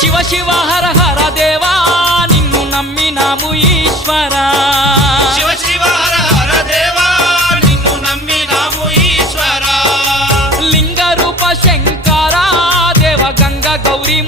శివ శివ హర హర దేవా నిన్ను నమ్మినాము ఈశ్వరా శివ శివ హర హర దేవా నిన్ను నమ్మినాము ఈశ్వరా లింగ రూప శంకరా దేవ గంగ గౌరీ